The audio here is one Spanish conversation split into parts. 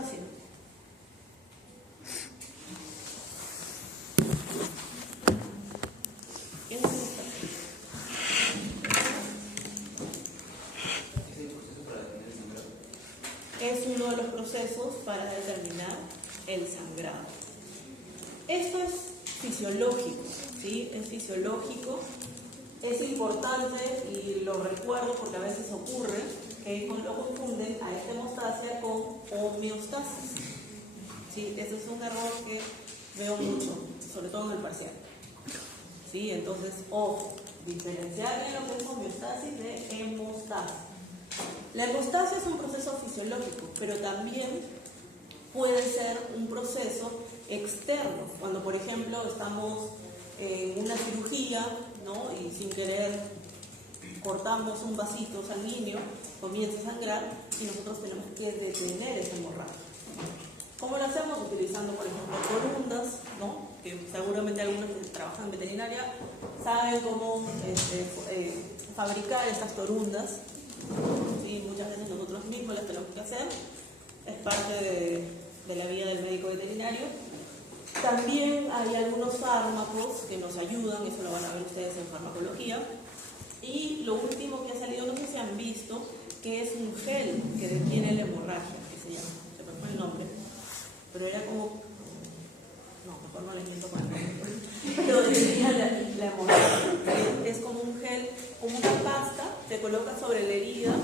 hemostasia. ¿Qué es la hemostasia? Es uno de los procesos para determinar el sangrado. Esto es fisiológico, ¿sí? Es fisiológico. Es importante, y lo recuerdo porque a veces ocurre, que lo confunden a esta hemostasia con homeostasis. ¿Sí? Ese es un error que veo mucho, sobre todo en el parcial. ¿Sí? Entonces, ojo, diferenciar en lo que es homeostasis de hemostasis. La hemostasia es un proceso fisiológico, pero también puede ser un proceso externo. Cuando, por ejemplo, estamos en una cirugía, ¿no? Y sin querer cortamos un vasito sanguíneo, comienza a sangrar y nosotros tenemos que detener esa hemorragia. ¿Cómo lo hacemos? Utilizando, por ejemplo, corundas, ¿no? Que seguramente algunos que trabajan en veterinaria saben cómo fabricar estas corundas. ¿Sí? Muchas veces nosotros mismos las tenemos que hacer. Es parte de la vida del médico veterinario. También hay algunos fármacos que nos ayudan, eso lo van a ver ustedes en farmacología. Y lo último que ha salido, no sé si han visto, que es un gel que detiene la hemorragia, que se llama, se me fue el nombre, pero era como, no, mejor no les miento con el nombre, pero detenía la hemorragia. Es como un gel, como una pasta, te colocas sobre la herida,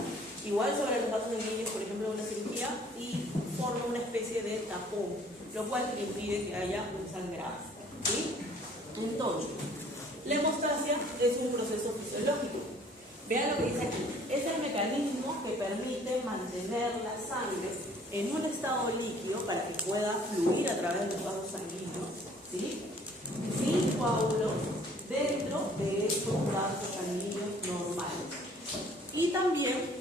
igual sobre los vasos sanguíneos, por ejemplo, en una cirugía, y forma una especie de tapón, lo cual impide que haya un sangrado. ¿Sí? Entonces, la hemostasia es un proceso fisiológico. Vean lo que dice aquí. Es el mecanismo que permite mantener la sangre en un estado líquido para que pueda fluir a través de los vasos sanguíneos, ¿sí? Sin coágulos dentro de estos vasos sanguíneos normales. Y también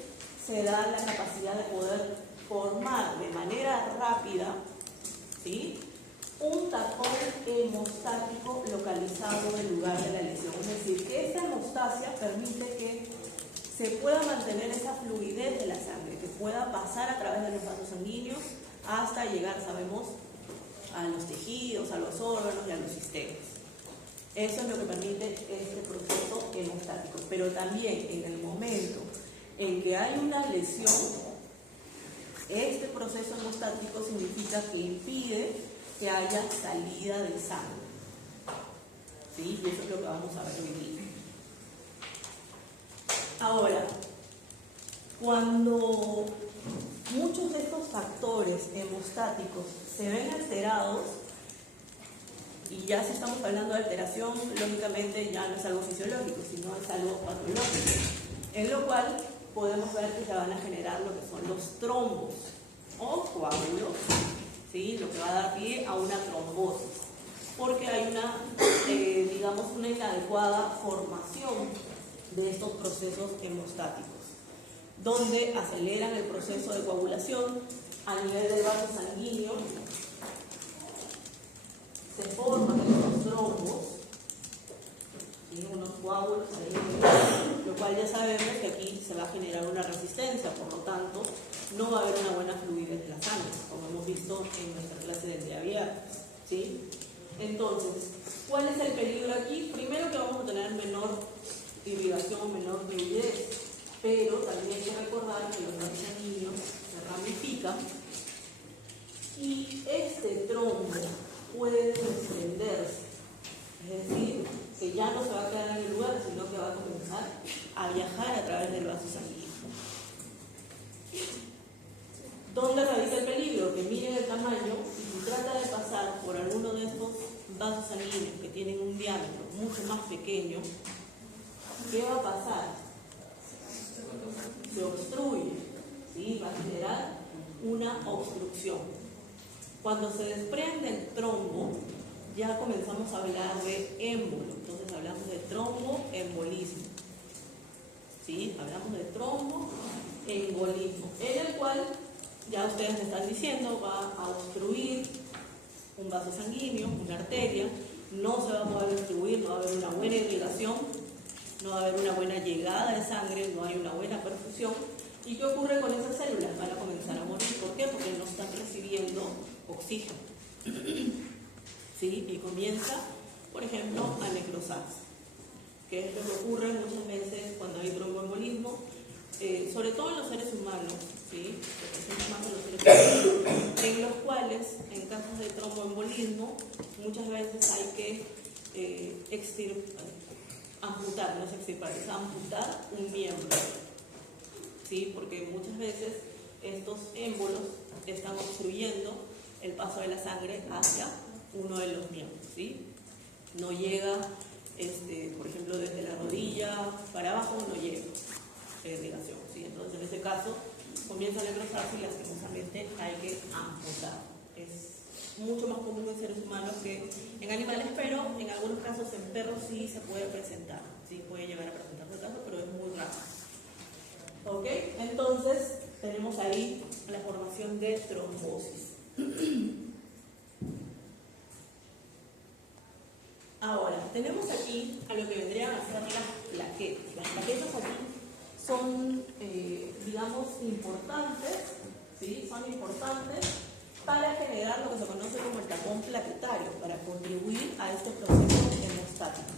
se da la capacidad de poder formar de manera rápida, ¿sí?, un tapón hemostático localizado en el lugar de la lesión. Es decir, que esta hemostasia permite que se pueda mantener esa fluidez de la sangre, que pueda pasar a través de los vasos sanguíneos hasta llegar, sabemos, a los tejidos, a los órganos y a los sistemas. Eso es lo que permite este proceso hemostático. Pero también en el momento en que hay una lesión, este proceso hemostático significa que impide que haya salida de sangre. ¿Sí? Y eso es lo que vamos a ver hoy día. Ahora, cuando muchos de estos factores hemostáticos se ven alterados, y ya si estamos hablando de alteración, lógicamente ya no es algo fisiológico, sino es algo patológico, en lo cual podemos ver que se van a generar lo que son los trombos o coágulos, ¿sí? Lo que va a dar pie a una trombosis, porque hay una, digamos, una inadecuada formación de estos procesos hemostáticos, donde aceleran el proceso de coagulación a nivel del vaso sanguíneo, se forman estos trombos, ¿sí?, unos coágulos ahí, lo cual ya sabemos que aquí se va a generar una resistencia, por lo tanto, no va a haber una buena fluidez de la sangre, como hemos visto en nuestra clase del día viernes, ¿sí? Entonces, ¿cuál es el peligro aquí? Primero, que vamos a tener menor irrigación, menor fluidez, pero también hay que recordar que los vasos sanguíneos se ramifican y este trombo puede extenderse, es decir, que ya no se va a quedar en el lugar, sino que va a comenzar a viajar a través del vaso sanguíneo. ¿Dónde radica el peligro? Que miren el tamaño, y si trata de pasar por alguno de estos vasos sanguíneos que tienen un diámetro mucho más pequeño, ¿qué va a pasar? Se obstruye, ¿sí? Va a generar una obstrucción. Cuando se desprende el trombo, ya comenzamos a hablar de émbolo. Entonces hablamos de tromboembolismo. ¿Sí? Hablamos de tromboembolismo, en el cual, ya ustedes me están diciendo, va a obstruir un vaso sanguíneo, una arteria, no se va a poder distribuir, no va a haber una buena irrigación, no va a haber una buena llegada de sangre, no hay una buena perfusión. ¿Y qué ocurre con esas células? Van a comenzar a morir. ¿Por qué? Porque no están recibiendo oxígeno. ¿Sí? Y comienza, por ejemplo, a necrosarse, que es lo que ocurre muchas veces cuando hay tromboembolismo, sobre todo en los seres humanos, ¿sí? Se presenta más en los seres humanos, en los cuales, en casos de tromboembolismo, muchas veces hay que amputar, no es extirpar, es amputar un miembro, ¿sí? Porque muchas veces estos émbolos están obstruyendo el paso de la sangre hacia uno de los miembros, ¿sí? No llega, por ejemplo, desde la rodilla para abajo, no llega la irrigación, ¿sí? Entonces, en ese caso, comienza a necrosarse y lastimosamente hay que amputar. Es mucho más común en seres humanos que en animales, pero en algunos casos en perros sí se puede presentar, sí puede llegar a presentarse el caso, pero es muy raro. ¿Ok? Entonces, tenemos ahí la formación de trombosis. Ahora, tenemos aquí a lo que vendrían a ser las plaquetas. Las plaquetas aquí son, digamos, importantes, ¿sí? Son importantes para generar lo que se conoce como el tapón plaquetario, para contribuir a este proceso hemostático.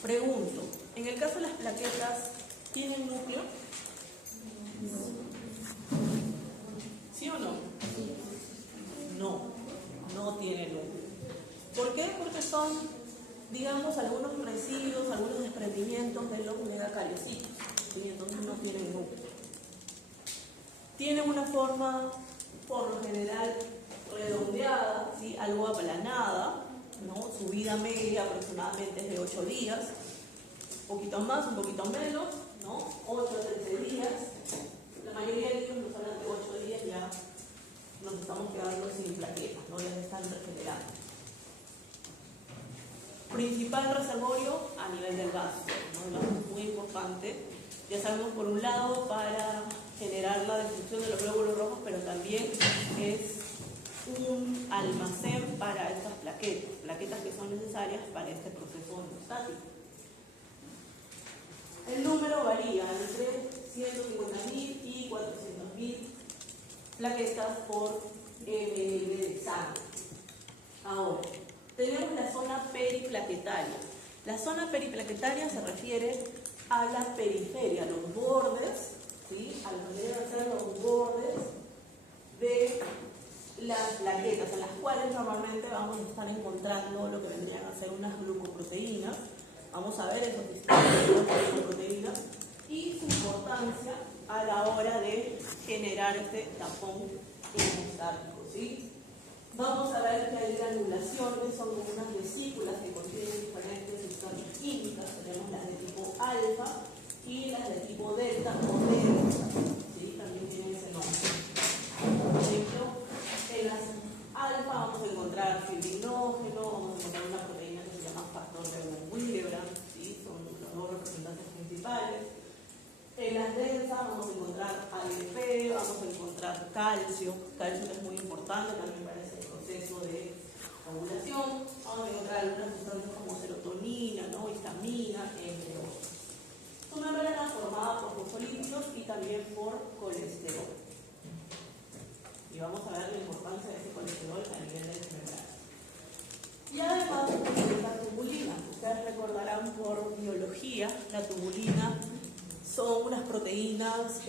Pregunto, en el caso de las plaquetas, ¿tienen núcleo? ¿Sí o no? No, no tiene núcleo. ¿Por qué? Porque son, digamos, algunos residuos, algunos desprendimientos de los megacalecitos, ¿sí? Entonces no tienen núcleo. Tienen una forma, por lo general, redondeada, ¿sí? Algo aplanada, ¿no? Su vida media aproximadamente es de 8 días, un poquito más, un poquito menos, ¿no? 8 a 13 días. La mayoría de ellos nos hablan de 8 días, ya nos estamos quedando sin plaquetas, ¿no? Ya se están regenerando. Principal reservorio a nivel del vaso, ¿no? El vaso es muy importante, ya sabemos, por un lado para generar la destrucción de los glóbulos rojos, pero también es un almacén para estas plaquetas que son necesarias para este proceso hemostático. El número varía entre 150.000 y 400.000 plaquetas por ml de sangre. Ahora, tenemos la zona periplaquetaria. La zona periplaquetaria se refiere a la periferia, a los bordes, ¿sí? A lo que deben ser los bordes de las plaquetas, en las cuales normalmente vamos a estar encontrando lo que vendrían a ser unas glucoproteínas. Vamos a ver esos sistemas de glucoproteínas y su importancia a la hora de generar este tapón hemostático, ¿sí? Vamos a ver que hay granulaciones, son como unas vesículas que contienen diferentes sustancias químicas. Tenemos las de tipo alfa y las de tipo delta o delta, ¿sí? También tienen ese nombre. Por ejemplo, en las alfa vamos a encontrar fibrinógeno, vamos a encontrar una proteína que se llama factor de Willebrand, ¿sí? Son los dos representantes principales. En las densas vamos a encontrar ADP, vamos a encontrar calcio que es muy importante también para ese proceso de ovulación. Vamos a encontrar algunas sustancias como serotonina, ¿no? Histamina, entre otros. Su membrana formada por fosfolípidos y también por colesterol. Y vamos a ver la importancia de ese colesterol a nivel de la membrana. Y además la tubulina. Ustedes recordarán por biología, la tubulina son unas proteínas,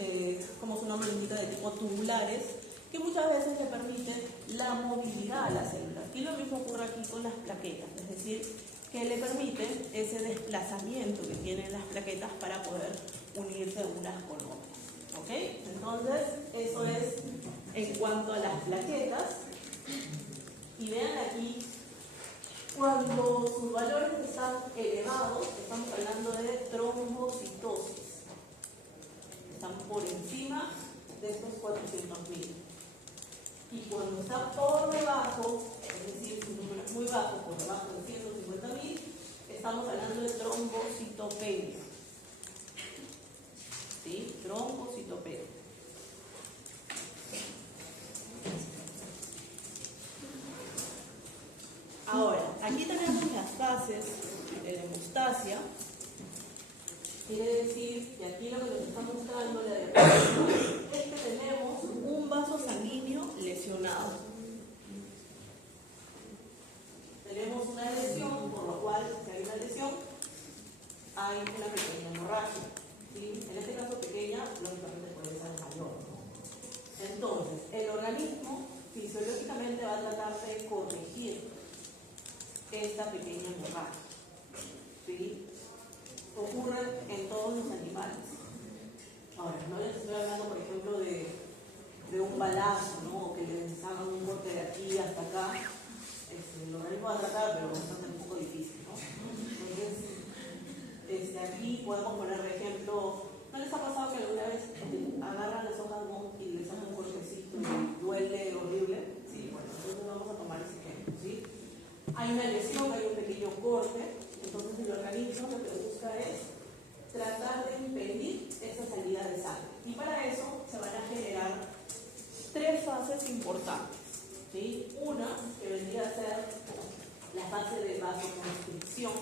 como su nombre indica, de tipo tubulares, que muchas veces le permiten la movilidad a las células. Y lo mismo ocurre aquí con las plaquetas, es decir, que le permiten ese desplazamiento que tienen las plaquetas para poder unirse unas con otras. ¿Ok? Entonces, eso es en cuanto a las plaquetas. Y vean aquí, cuando sus valores están elevados, estamos hablando de trombocitosis. Están por encima de estos 400.000. Y cuando está por debajo, es decir, su número es muy bajo, por debajo de 150.000, estamos hablando de trombocitopenia. ¿Sí? Trombocitopenia. Ahora, aquí tenemos las fases de la hemostasia. Quiere decir que aquí lo que nos está mostrando la diapositiva es que tenemos un vaso sanguíneo lesionado. corregir esta pequeña hemorragia. ¿Sí? Ocurre en todos los animales. Ahora, no les estoy hablando, por ejemplo, de un balazo, ¿no? O que les hagan un corte de aquí hasta acá. Lo organismo va a tratar, pero es un poco difícil, ¿no? Entonces, aquí podemos poner de ejemplo, ¿no les ha pasado que alguna vez agarran las hojas y les hacen un cortecito y duele horrible? Sí, bueno, entonces vamos a tomar ese ejemplo, ¿sí? Hay una lesión, hay un pequeño corte, entonces el organismo lo que busca es tratar de impedir esa salida de sangre. Y para eso se van a generar tres fases importantes, ¿sí? Una, que vendría a ser la fase de vasoconstricción,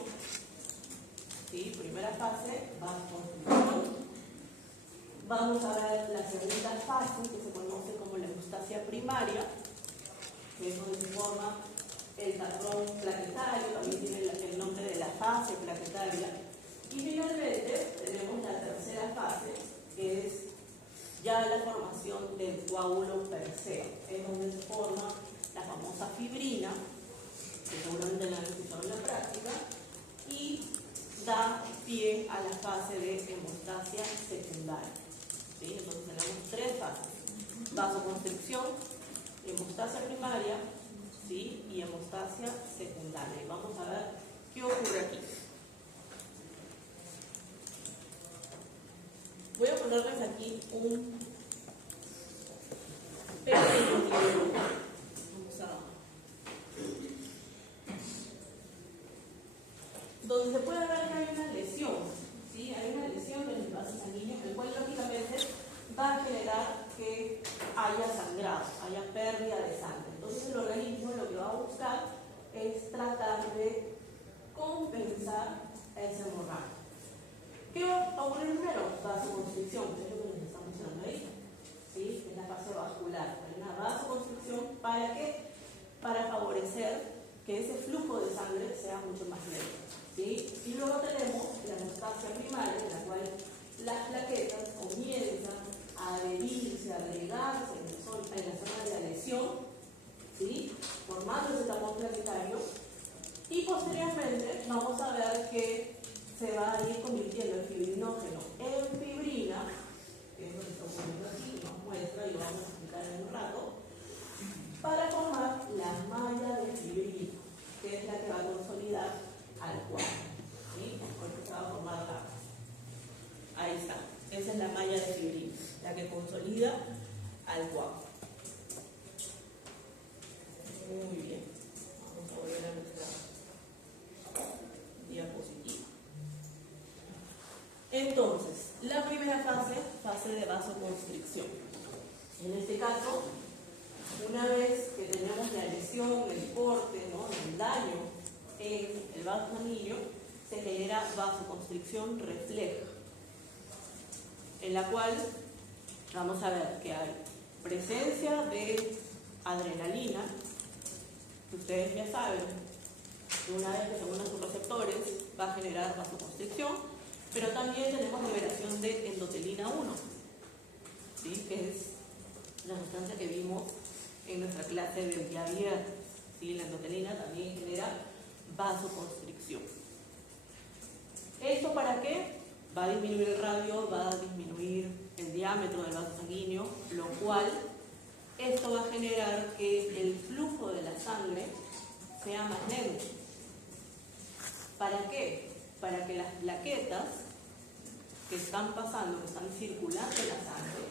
¿sí? Primera fase, vasoconstricción. Vamos a ver la segunda fase, que se conoce como la hemostasia primaria, que es donde se forma el patrón plaquetario, también tiene el nombre de la fase plaquetaria. Y finalmente tenemos la tercera fase, que es ya la formación del coágulo per se, es donde se forma la famosa fibrina, que seguramente la han escuchado en la práctica, y da pie a la fase de hemostasia secundaria. ¿Sí? Entonces tenemos tres fases: vasoconstricción, hemostasia primaria, ¿sí? Y hemostasia secundaria. Y vamos a ver qué ocurre aquí. Voy a ponerles aquí un pequeño dibujo. Donde se puede ver que hay una lesión, ¿sí? Hay una lesión del vaso sanguíneo, el cual lógicamente va a generar que haya sangrado, haya pérdida de sangre. Entonces el organismo lo que va a buscar es tratar de compensar esa hemorragia. ¿Qué va a ocurrir primero? Vasoconstricción, que es lo que nos está mencionando ahí, ¿sí? Es la fase vascular. Hay una vasoconstricción, ¿para qué? Para favorecer que ese flujo de sangre sea mucho más lento, ¿sí? Y luego tenemos la hemostasia primaria, en la cual las plaquetas comienzan a adherirse, a agregarse en la zona de la lesión, ¿sí? Formando ese tapón plaquetario, y posteriormente vamos a ver que se va a ir convirtiendo el fibrinógeno en fibrina, que es lo que está poniendo aquí, nos muestra y lo vamos a explicar en un rato, para formar la malla de fibrina, que es la que va a consolidar al cuadro. ¿Sí? Porque se va a formar ahí está, esa es la malla de fibrina, la que consolida al cuadro. Muy bien, vamos a volver a nuestra diapositiva. Entonces, la primera fase, fase de vasoconstricción. En este caso, una vez que tenemos la lesión, el corte, ¿no?, el daño en el vaso sanguíneo, se genera vasoconstricción refleja, en la cual vamos a ver que hay presencia de adrenalina, que ustedes ya saben, que una vez que se unan sus receptores va a generar vasoconstricción, pero también tenemos liberación de endotelina 1, ¿sí? Que es la sustancia que vimos en nuestra clase del día viernes, ¿sí? La endotelina también genera vasoconstricción. ¿Esto para qué? Va a disminuir el radio, va a disminuir el diámetro del vaso sanguíneo, lo cual esto va a generar que el flujo de la sangre sea más lento. ¿Para qué? Para que las plaquetas que están pasando, que están circulando en la sangre,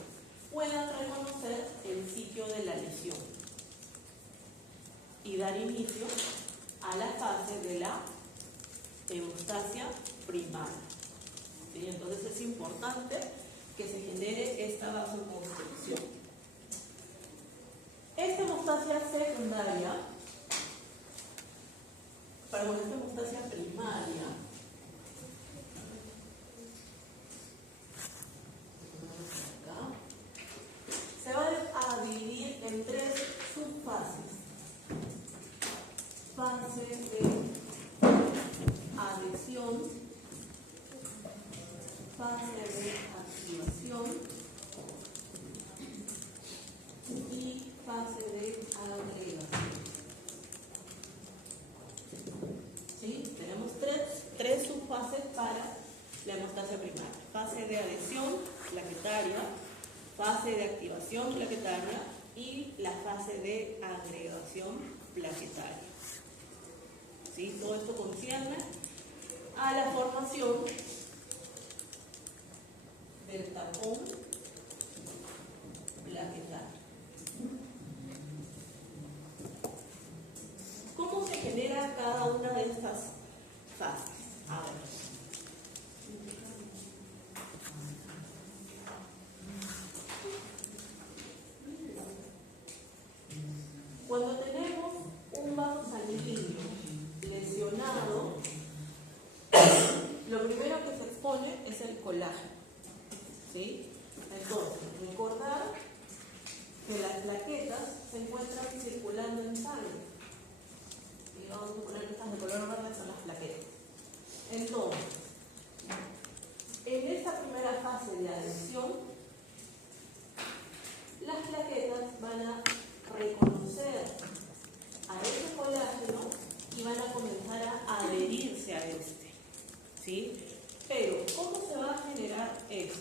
puedan reconocer el sitio de la lesión y dar inicio a la fase de la hemostasia primaria. ¿Sí? Entonces es importante que se genere esta vasoconstricción. Esta hemostasia secundaria, perdón, esta hemostasia primaria, se va a dividir en tres subfases. Fase de adhesión, fase de activación y fase de agregación. plaquetaria, fase de activación plaquetaria y la fase de agregación plaquetaria. ¿Sí? Todo esto concierne a la formación del tapón plaquetario. ¿Cómo se genera cada una de estas fases? A ver. Cuando tenemos un vaso sanguíneo lesionado, lo primero que se expone es el colágeno. ¿Sí? Entonces, recordar que las plaquetas se encuentran circulando en sangre. Y vamos a poner estas de color verde, son las plaquetas. Entonces, en esta primera fase de adhesión, las plaquetas van a reconocer a ese colágeno y van a comenzar a adherirse a este. ¿Sí? Pero, ¿cómo se va a generar esto?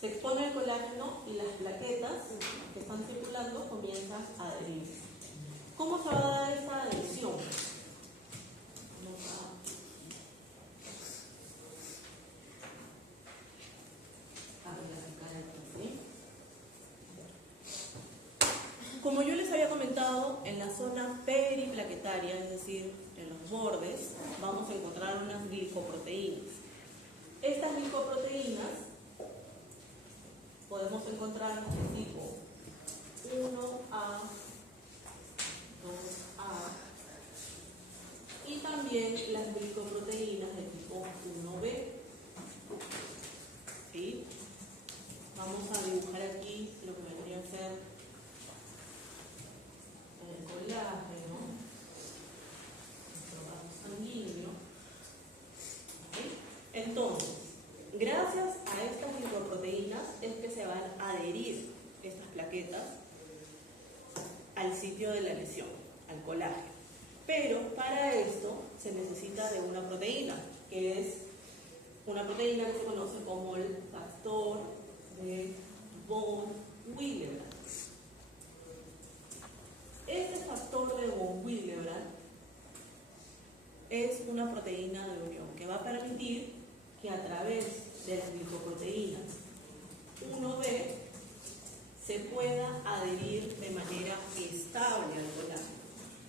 Se expone el colágeno y las plaquetas que están circulando comienzan a adherirse. ¿Cómo se va a dar esa adhesión? Vamos a verificar aquí, ¿sí? Como yo les había comentado, en la zona periplaquetaria, es decir, en los bordes, vamos a encontrar unas glicoproteínas. Estas glicoproteínas podemos encontrar de tipo 1A, 2A y también las glicoproteínas de tipo 1B. ¿Sí? Vamos a dibujar aquí lo que vendría a ser el colágeno, nuestro vaso sanguíneo. ¿Sí? Entonces, gracias a estas glicoproteínas es que se van a adherir estas plaquetas al sitio de la lesión, al colágeno. Pero para esto se necesita de una proteína, que es una proteína que se conoce como el factor de von Willebrand. Este factor de von Willebrand es una proteína de unión que va a permitir que a través de las glicoproteínas 1B se pueda adherir de manera estable al colágeno.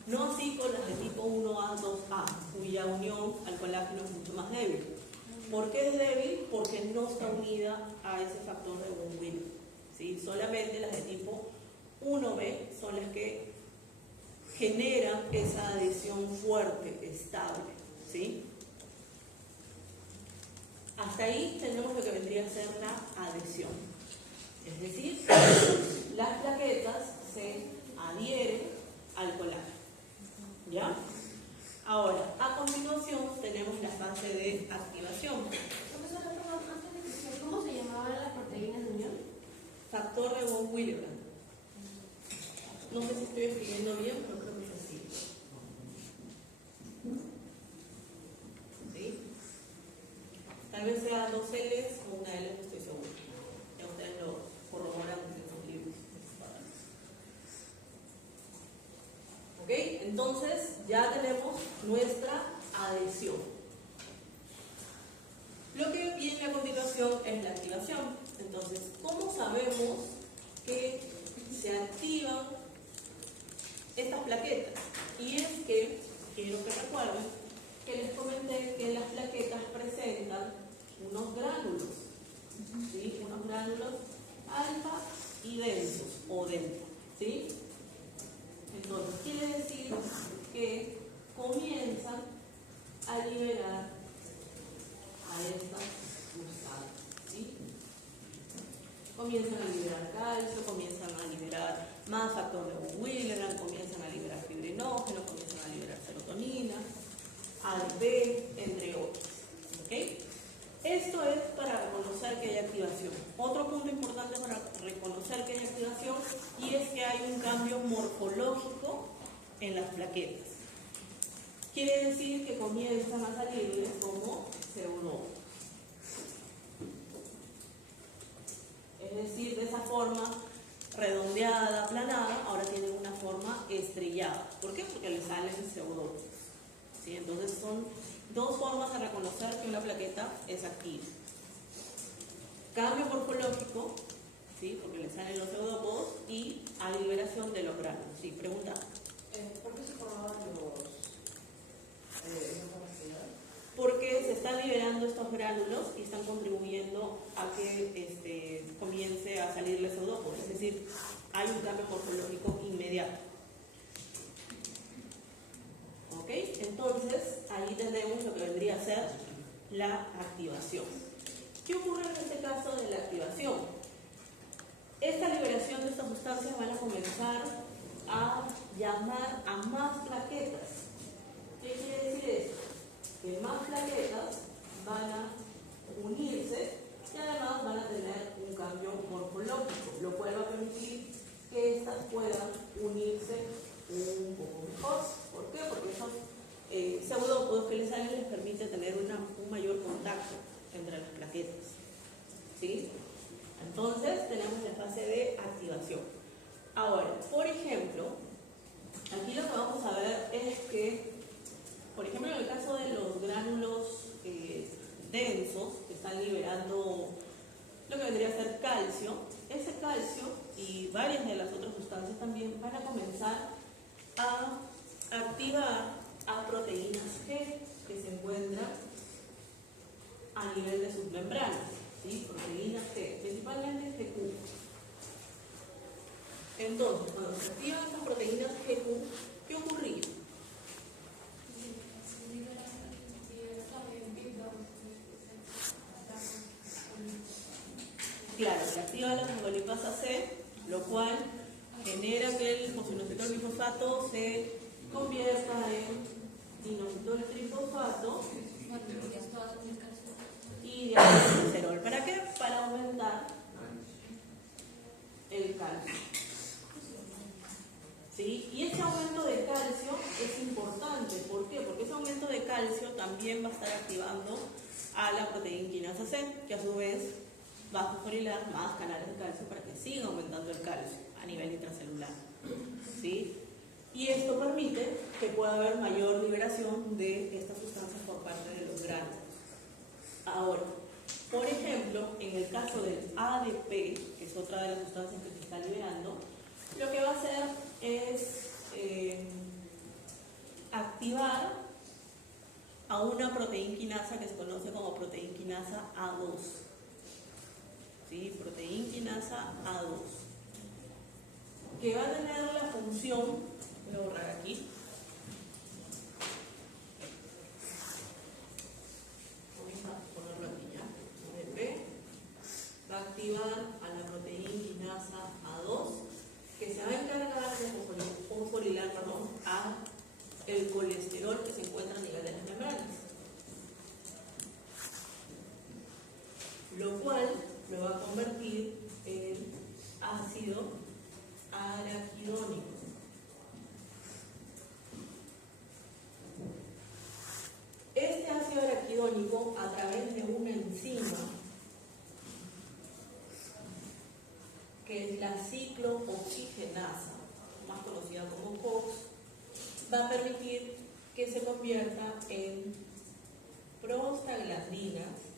No así con las de tipo 1A, 2A, cuya unión al colágeno es mucho más débil. ¿Por qué es débil? Porque no está unida a ese factor de von Willebrand. ¿Sí? Solamente las de tipo 1B son las que generan esa adhesión fuerte, estable. ¿Sí? Hasta ahí tenemos lo que vendría a ser la adhesión. Es decir, las plaquetas se adhieren al colágeno. ¿Ya? Ahora, a continuación tenemos la fase de activación. Profesora, perdón, antes de que siga, ¿cómo se llamaban las proteínas de unión? Factor de von Willebrand. No sé si estoy escribiendo bien, pero creo que es así. ¿Sí? Tal vez sea 2 L's o una L, no estoy seguro. Ya ustedes lo corroboran en sus libros. ¿Ok? Entonces ya tenemos nuestra adhesión. Lo que viene a continuación es la activación. Entonces, ¿cómo sabemos que se activan estas plaquetas? Y es que, quiero que recuerden, que les comenté que las plaquetas presentan unos gránulos, ¿sí? Unos gránulos alfa y densos, o delta, ¿sí? Entonces, quiere decir que comienzan a liberar a estas sustancias, ¿sí? Comienzan a liberar calcio, comienzan a liberar más factor de von Willebrand, comienzan a liberar fibrinógeno, comienzan a liberar serotonina, ADP, entre otros. ¿Ok? Esto es para reconocer que hay activación. Otro punto importante para reconocer que hay activación y es que morfológico en las plaquetas. Quiere decir que comienzan a salirles como pseudópodos. Es decir, de esa forma redondeada, aplanada, ahora tienen una forma estrellada. ¿Por qué? Porque le salen pseudópodos. ¿Sí? Entonces son dos formas de reconocer que una plaqueta es activa. Cambio morfológico, ¿sí? Porque le salen los pseudópodos, y hay liberación de los granos. Sí, pregunta. ¿Por qué se formaban Porque se están liberando estos gránulos y están contribuyendo a que comience a salirle pseudópodos. Es decir, hay un cambio morfológico inmediato. ¿Ok? Entonces, ahí tenemos lo que vendría a ser la activación. ¿Qué ocurre en este caso de la activación? Esta liberación de estas sustancias van a comenzar a llamar a más plaquetas. ¿Qué quiere decir esto? Que más plaquetas van a unirse y además van a tener un cambio morfológico, lo cual va a permitir que estas puedan unirse un poco mejor. ¿Por qué? Porque esos pseudópodos que les salen les permite tener un mayor contacto entre las plaquetas. ¿Sí? Entonces tenemos la fase de activación. Ahora, por ejemplo, aquí lo que vamos a ver es que, por ejemplo, en el caso de los gránulos densos que están liberando lo que vendría a ser calcio, ese calcio y varias de las otras sustancias también van a comenzar a activar a proteínas G que se encuentran a nivel de sus membranas, ¿sí? Proteínas G, principalmente GQ. Entonces, cuando se activan estas proteínas GQ, ¿qué ocurría? Claro, se activa la fosfolipasa C, lo cual genera que el fosfoinositol bifosfato se convierta en inositol trifosfato y diacilglicerol. ¿Para qué? Para aumentar el calcio. ¿Sí? Y ese aumento de calcio es importante. ¿Por qué? Porque ese aumento de calcio también va a estar activando a la proteína quinasa C, que a su vez va a fosforilar más canales de calcio para que siga aumentando el calcio a nivel intracelular. ¿Sí? Y esto permite que pueda haber mayor liberación de estas sustancias por parte de los granos. Ahora, por ejemplo, en el caso del ADP, que es otra de las sustancias que se está liberando, lo que va a hacer es activar a una proteína quinasa que se conoce como proteína quinasa A2. ¿Sí? Proteína quinasa A2, que va a tener la función, voy a borrar aquí, vamos a ponerlo aquí ya, ADP, va a activar a la proteína quinasa A2, que se va a encargar de fosforilar a el colesterol que se encuentra a nivel de las membranas, lo cual lo va a convertir en ácido araquidónico. Este ácido araquidónico, a través de una enzima que es la ciclooxigenasa, más conocida como COX, va a permitir que se convierta en prostaglandinas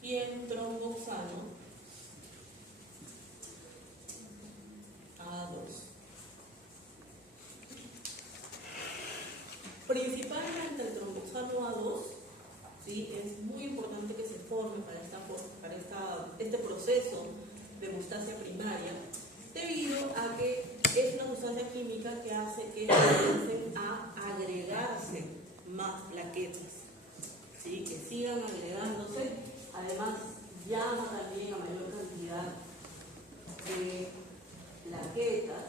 y en tromboxano A2. Principalmente el tromboxano A2, ¿sí? Es muy importante que se forme para este proceso de hemostasia primaria, debido a que es una sustancia química que hace que comiencen a agregarse más plaquetas, ¿sí? Que sigan agregándose. Además, llama también a mayor cantidad de plaquetas.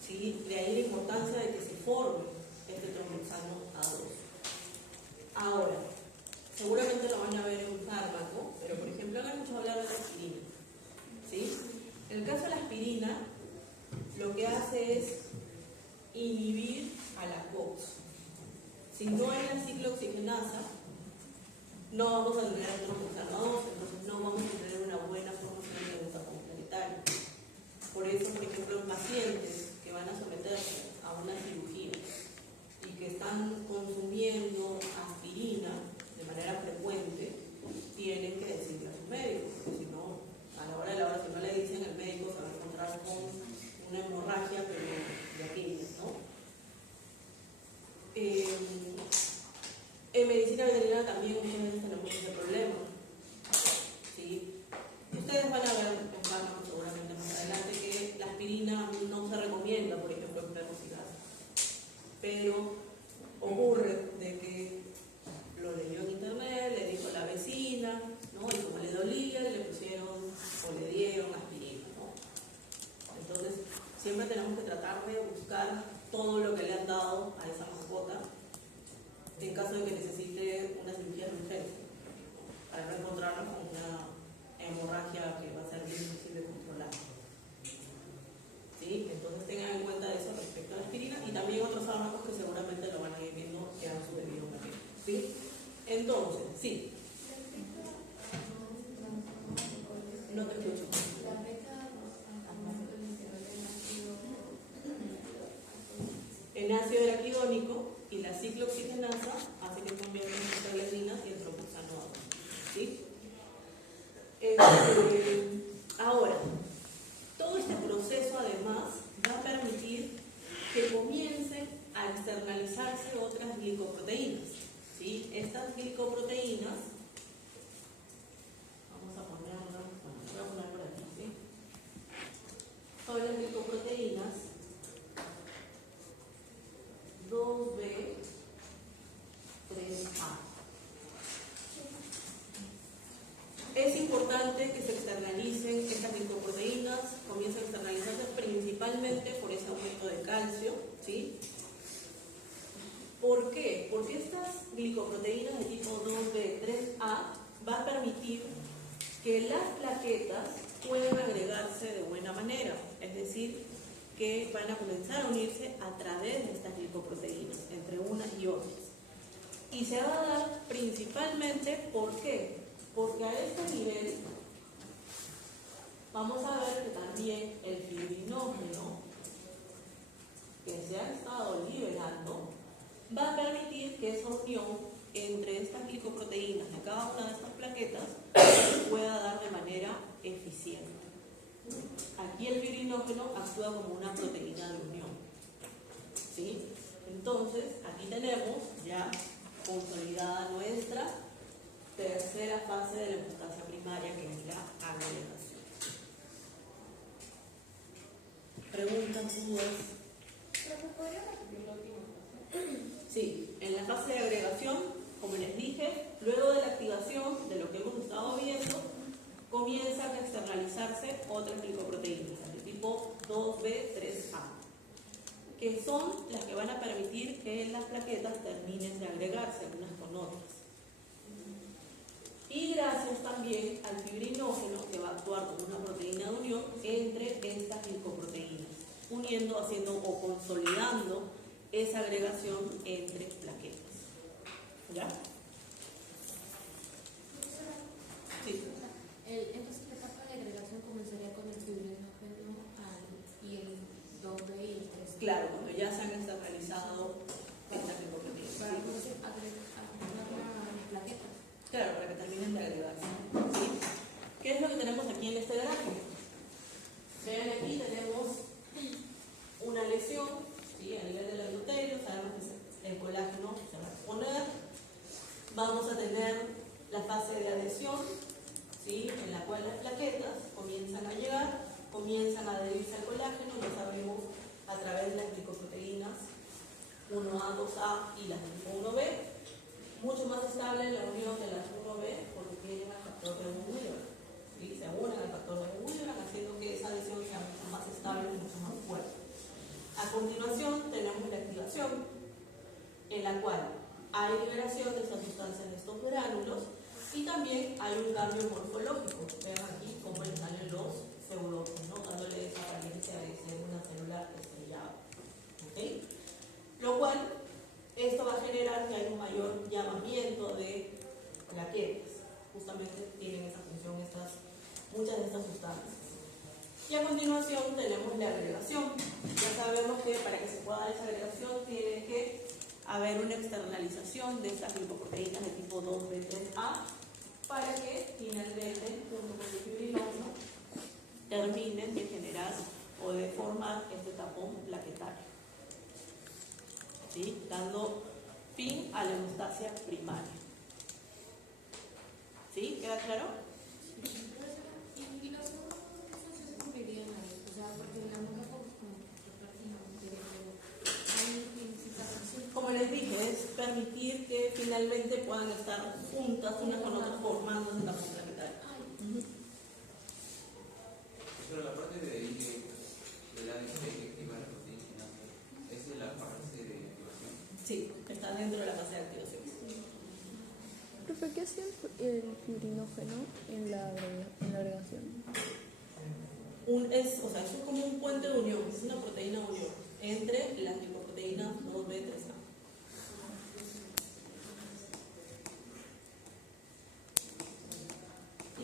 ¿Sí? De ahí la importancia de que se forme este tromboxano A2. Ahora, seguramente lo van a ver en un fármaco, pero por ejemplo han escuchado hablar de la aspirina, ¿sí? En el caso de la aspirina, lo que hace es inhibir a la COX. Si no hay la ciclooxigenasa, no vamos a tener antropoxano 2, entonces no vamos a tener una buena formación de gluta complementaria. Por eso, por ejemplo, en pacientes que van a someterse a una cirugía y que están consumiendo aspirina de manera frecuente, tienen que decirle a su médico, porque si no, a la hora de la hora, si no le dicen, el médico se va a encontrar con una hemorragia, pero de aquellas, ¿no? En medicina veterinaria también muchas veces tenemos ese problema, ¿sí? Ustedes van a ver en fármacos seguramente más adelante que la aspirina no se recomienda, por ejemplo, en perros y gatos, pero ocurre de que lo leyó en internet, le dijo a la vecina, ¿no? Y como le dolía, le pusieron o le dieron aspirina, ¿no? Entonces, siempre tenemos que tratar de buscar todo lo que le han dado a esa mascota en caso de que necesite una cirugía de urgencia, ¿no? Para no encontrarnos con una hemorragia que va a ser bien difícil de controlar. ¿Sí? Entonces tengan en cuenta eso respecto a la aspirina y también otros fármacos que seguramente lo van a ir viendo que han su debido papel. ¿Sí? Entonces, sí. No te escucho. El ácido araquidónico y la ciclooxigenasa hace que conviertan en prostaglandinas y en antropoxano 2. ¿Sí? Ahora, todo este proceso además va a permitir que comiencen a externalizarse otras glicoproteínas. ¿Sí? Estas glicoproteínas, vamos a ponerlas, bueno, voy a poner por aquí, ¿sí? Son las glicoproteínas 2B, 3A. Es importante que se externalicen estas glicoproteínas, comiencen a externalizarse principalmente por ese aumento de calcio, ¿sí? ¿Por qué? Porque estas glicoproteínas de tipo 2B, 3A va a permitir que las plaquetas puedan agregarse de buena manera, es decir, que van a comenzar a unirse a través de estas glicoproteínas, entre unas y otras. Y se va a dar principalmente, ¿por qué? Porque a este nivel vamos a ver que también el fibrinógeno que se ha estado liberando va a permitir que esa unión entre estas glicoproteínas de cada una de estas plaquetas se pueda dar de manera eficiente. Aquí el fibrinógeno actúa como una proteína de unión, ¿sí? Entonces, aquí tenemos ya consolidada nuestra tercera fase de la hemostasia primaria, que es la agregación. ¿Preguntas, dudas? ¿Podría repetir la última fase? Sí, en la fase de agregación, como les dije, luego de la activación de lo que hemos estado viendo, comienzan a externalizarse otras glicoproteínas de tipo 2B3A, que son las que van a permitir que las plaquetas terminen de agregarse unas con otras. Y gracias también al fibrinógeno, que va a actuar como una proteína de unión entre estas glicoproteínas, uniendo, haciendo o consolidando esa agregación entre plaquetas. ¿Ya? Sí. Entonces, la etapa de agregación comenzaría con el fibrinógeno y el 2B y el 3. Claro, cuando ya se han externalizado estas glicoproteínas. Para poder agregar las plaquetas. Claro, para que terminen de agregarse. ¿Sí? ¿Qué es lo que tenemos aquí en este gráfico? Vean, aquí tenemos una lesión, ¿sí? A nivel del endotelio, sabemos que el colágeno se va a exponer. Vamos a tener la fase de adhesión, ¿sí? En la cual las plaquetas comienzan a llegar, comienzan a adherirse al colágeno, ya sabemos a través de las glicoproteínas 1A, 2A y las 1B. Mucho más estable la unión de las 1B porque tienen al factor de Wheeler, ¿sí? Se unen al factor de Wheeler, haciendo que esa adhesión sea mucho más estable y mucho más fuerte. A continuación tenemos la activación, en la cual hay liberación de estas sustancias de estos gránulos hay un cambio morfológico. Vean aquí cómo le salen los pseudópodos, ¿no? Dándole esa apariencia de ser una célula estrellada. ¿Ok? Lo cual, esto va a generar que haya un mayor llamamiento de plaquetas. Justamente tienen esa función muchas de estas sustancias. Y a continuación tenemos la agregación. Ya sabemos que para que se pueda dar esa agregación tiene que haber una externalización de estas glicoproteínas de tipo 2B3A para que finalmente, junto con el fibrinógeno, terminen de generar o de formar este tapón plaquetario, ¿sí? Dando fin a la hemostasia primaria. ¿Sí? ¿Queda claro? ¿Y los pseudópodos se cumplirían ahí? O sea, porque la monópodos como prácticamente hay incitación. Como les dije, es permitir que finalmente puedan estar juntas unas con otras formando ese tapón plaquetario. Pero la parte de ahí de la que activa la proteína, ¿es de la fase de activación? Sí, está dentro de la fase de activación. Profe, ¿qué hace el fibrinógeno en la agregación? Es como un puente de unión, es una proteína de unión entre las glicoproteínas 2B3A.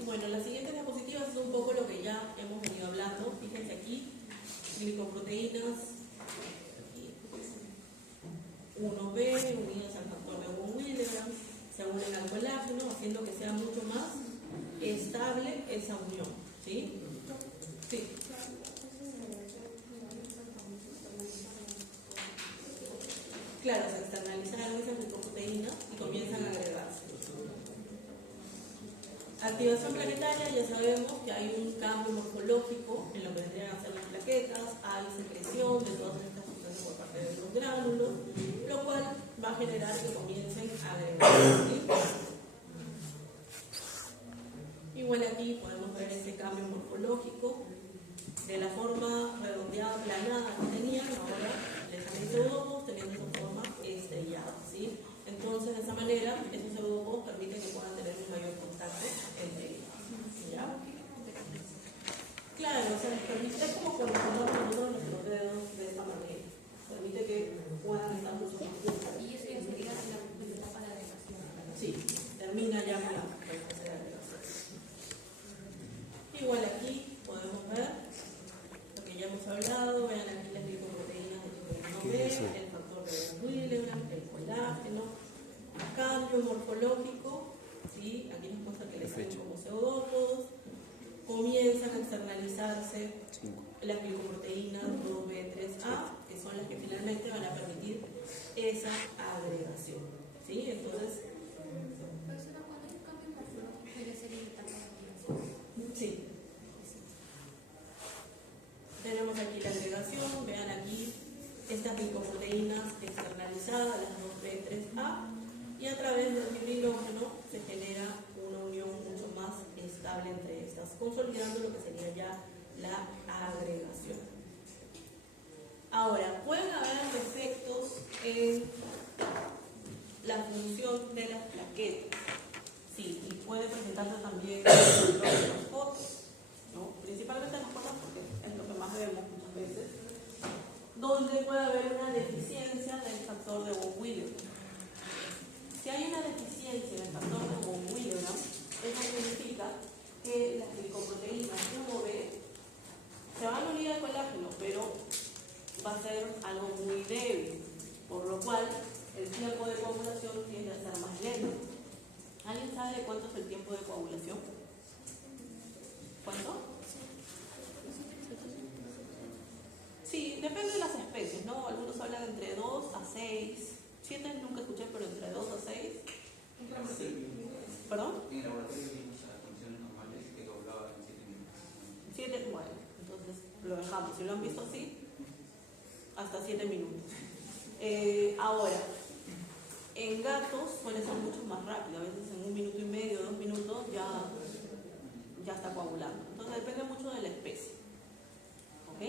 Y bueno, las siguientes diapositivas es un poco lo que ya hemos venido hablando. Fíjense aquí, glicoproteínas 1B unidas al factor de von Willebrand, se unen al colágeno, haciendo que sea mucho más estable esa unión. ¿Sí? Sí. Claro, se externalizaron esas glicoproteínas y comienzan a agregarse. Activación plaquetaria, ya sabemos que hay un cambio morfológico en lo que vendrían a ser las plaquetas, hay secreción de todas estas sustancias por parte de los gránulos, lo cual va a generar que comiencen a agregarse. ¿Sí? Igual aquí podemos ver ese cambio morfológico de la forma redondeada, planada que tenían, ahora les salen pseudópodos teniendo esa forma estrellada, ¿sí? Entonces, de esa manera, esos pseudópodos permiten que puedan tener un mayor contacto entre ellos. ¿Ya? Claro, o sea, les permite, es como cuando nosotros nuestros dedos de esta manera, permite que puedan estar mucho más juntos. Y eso ya sería la etapa de agregación. Sí, termina ya con la fase de agregación. Igual aquí podemos ver lo que ya hemos hablado, vean aquí las glicoproteínas de tipo 1B, el factor de von Willebrand, el colágeno, cambio morfológico, ¿sí? Aquí nos muestra que les salen como pseudópodos, comienzan a externalizarse las glicoproteínas 2B3A, que son las que finalmente van a permitir esa agregación, ¿sí? Entonces, Profesora, cuando hay un cambio morfológico, ¿puede ser en la etapa de activación? sí. Tenemos aquí la agregación, vean aquí estas glicoproteínas externalizadas, las 2B3A, y a través del fibrinógeno se genera una unión mucho más estable entre estas, consolidando lo que sería ya la agregación. Ahora, pueden haber defectos en la función de las plaquetas, sí, y puede presentarse también en las fotos, ¿no? Principalmente en las fotos porque es lo que más vemos muchas veces, donde puede haber una deficiencia del factor de von Willebrand. Si hay una deficiencia en el factor de von Willebrand, eso significa que las glicoproteínas 1B se van a unir al colágeno, pero va a ser algo muy débil, por lo cual el tiempo de coagulación tiende a ser más lento. ¿Alguien sabe de cuánto es el tiempo de coagulación? ¿Cuánto? Sí, depende de las especies, ¿no? Algunos hablan entre 2 a 6, 7 nunca escuché, pero entre 2 a 6. Sí. ¿Perdón? En el laboratorio vimos a condiciones normales que coagulaba en 7 minutos. 7, bueno, entonces lo dejamos. Si lo han visto así, hasta 7 minutos. Ahora, en gatos suele ser mucho más rápido, a veces en 1 minuto y medio, 2 minutos ya está coagulando. Entonces depende mucho de la especie. ¿Ok?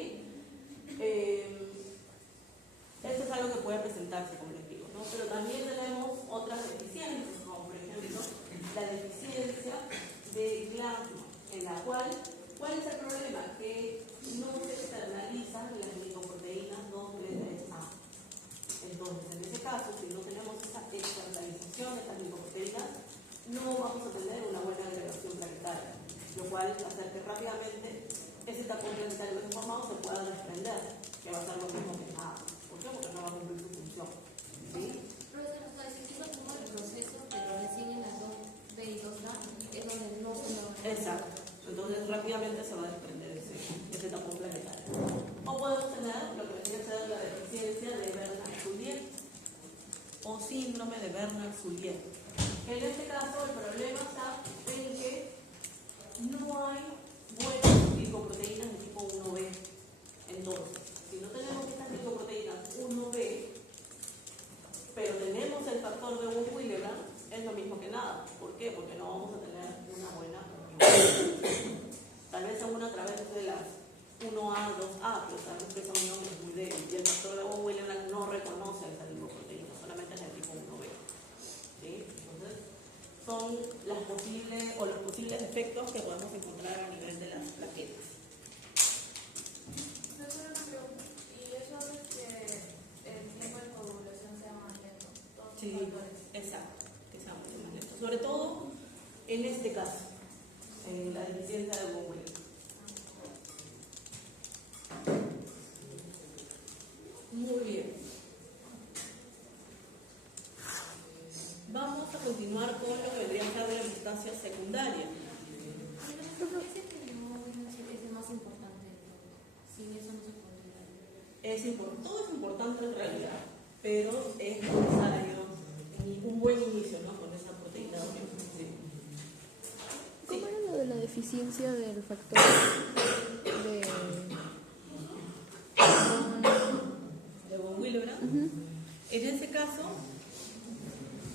Esto es algo que puede presentarse, como les digo, ¿no? Pero también tenemos otras deficiencias, como por ejemplo la deficiencia va a hacer que rápidamente ese tapón planetario que se ha formado se pueda desprender, que va a ser lo mismo que nada. ¿Por qué? Porque no va a cumplir su función. ¿Sí? Profesor, o sea, si sigo como el proceso, pero recién en la 2B y 2A es donde no se lo... Exacto. Entonces rápidamente se va a desprender ese tapón planetario. O podemos tener lo que vendría a ser la deficiencia de Bernard-Soulier o síndrome de Bernard-Soulier. En este caso el problema está en que no hay buenas glicoproteínas de tipo 1B. Entonces, si no tenemos estas glicoproteínas 1B, pero tenemos el factor de von Willebrand, es lo mismo que nada. ¿Por qué? Porque no vamos a tener una buena unión. Tal vez aún a través de las 1A, 2A, pero sabemos que esa unión es muy débil. Y el factor de von Willebrand no reconoce esa glicoproteína, solamente es el tipo 1B. ¿Sí? Entonces, son los posibles efectos que podemos encontrar a nivel de las plaquetas. Profesora, una pregunta. ¿Y eso hace que el tiempo de coagulación sea más lento? Todos Sí, los factores. exacto, que sea mucho más lento. Sobre todo en este caso, en la deficiencia de von Willebrand. Muy bien. Vamos a continuar con lo que vendría a ser la metastasia secundaria. Pero ese que no, bueno, es el más importante de todo. Sin eso no se podría. Todo es importante en realidad, pero es necesario un buen inicio, ¿no? Con esa proteína de unión. Sí. ¿Cómo era lo de la deficiencia del factor De von Willebrand. En ese caso,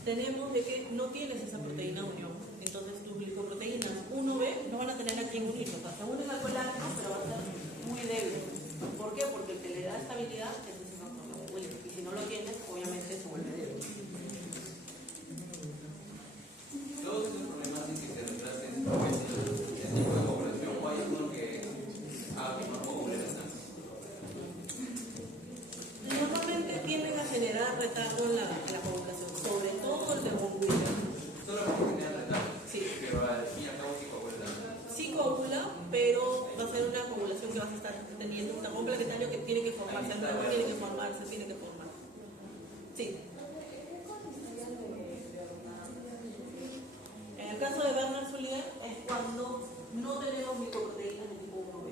tenemos de que no tienes esa proteína de unión. Entonces, tus glicoproteínas 1B no van a tener a quién unirse. O sea, se unen al colágeno, pero va a ser muy débil. ¿Por qué? Porque el que le da estabilidad es ese factor de von Willebrand. Y si no lo tienes, obviamente se vuelve débil. Todos esos problemas en que se retrasen el tipo de coagulación o hay uno que haga que no coagule la sangre. Normalmente tienden a generar retardo en la coagulación, sobre todo el de von Willebrand. Solamente genera retardo. Sí. Pero al fin y al cabo sí coagula la sangre. Sí coagula, pero va a ser una coagulación que vas a estar teniendo un tapón planetario que tiene que formarse, algo tiene que formarse, tiene que formar. Sí. En el caso de Bernard-Soulier es cuando no tenemos glicoproteínas de tipo 1B.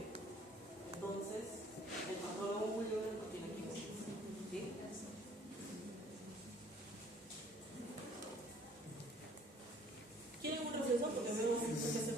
Entonces, el factor de von Willebrand no tiene que ir. ¿Sí? ¿Quieren un receso? Porque veo que se